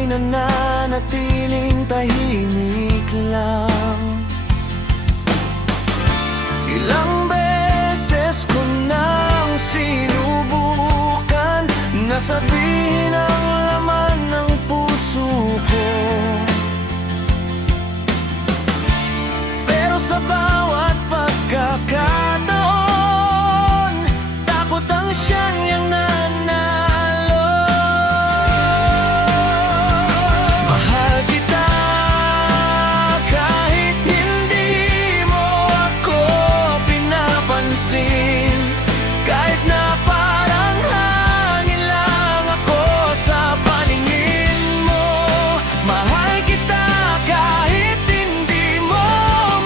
ay nananatiling tahimik lang. Ilang beses ko nang sinubukan na sabihin ang laman ng puso ko, pero sa bawat pagkakataon, takot ang siyang niyang nanalo. Mahal kita kahit hindi mo ako pinapansin, kahit na parang hangin lang ako sa paningin mo. Mahal kita kahit hindi mo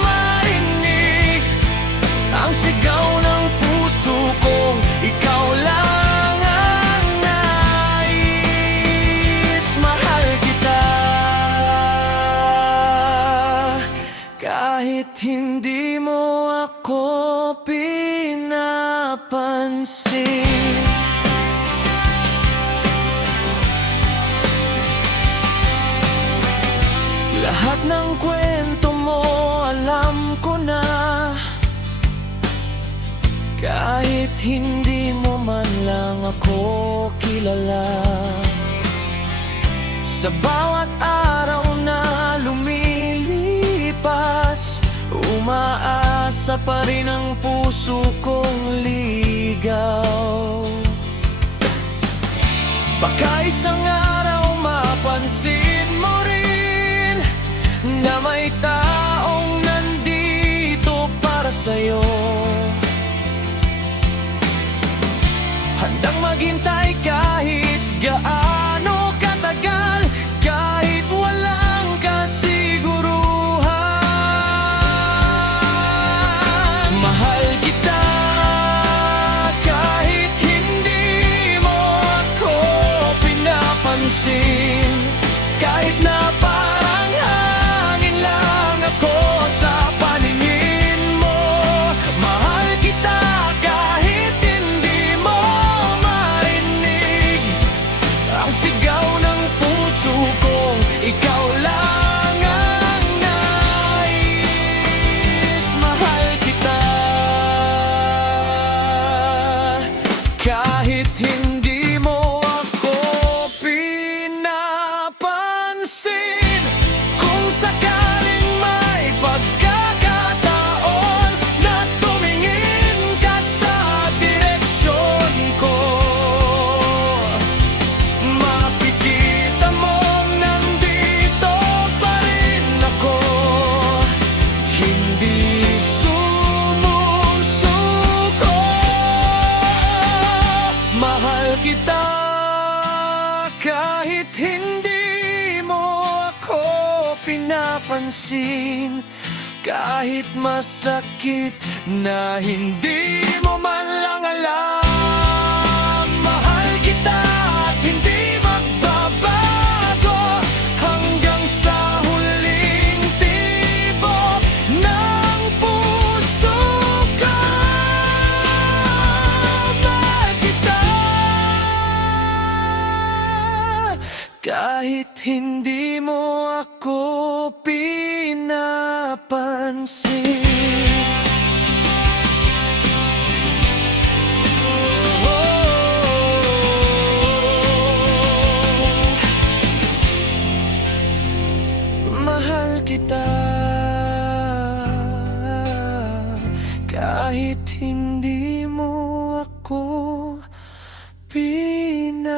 marinig ang sigaw ng puso kong ikaw lang ang nais. Mahal kita kahit hindi mo ako pinapansin. Lahat ng kwento mo alam ko na, kahit hindi mo man lang ako kilala. Sa bawat araw na lumilipas, umaasa pa rin ang puso kong ligaw. Baka isang araw mapansin mo rin na may taong nandito para sa'yo, handang maghintay kahit gaano katagal, kahit walang kasiguruhan. Mahal kita kahit hindi mo ako pinapansin, kahit na parang hangin lang ako sa paningin mo. Mahal kita kahit hindi mo marinig ang sigaw ng puso kong ikaw lang ang nais. Mahal kita kahit hindi mo ako pinapansin. Kung sakaling may pagkakataon na tumingin ka sa direksyon ko, makikita mong nandito pa rin ako, hindi sumusuko. Mahal kita kahit hindi mo ako pinapansin, kahit masakit na hindi mo man lang alam. Mahal kita at hindi magbabago hanggang sa huling tibok ng puso ko. Mahal kita kahit hindi mo ako pinapansin. Mahal kita kahit hindi mo ako pinapansin.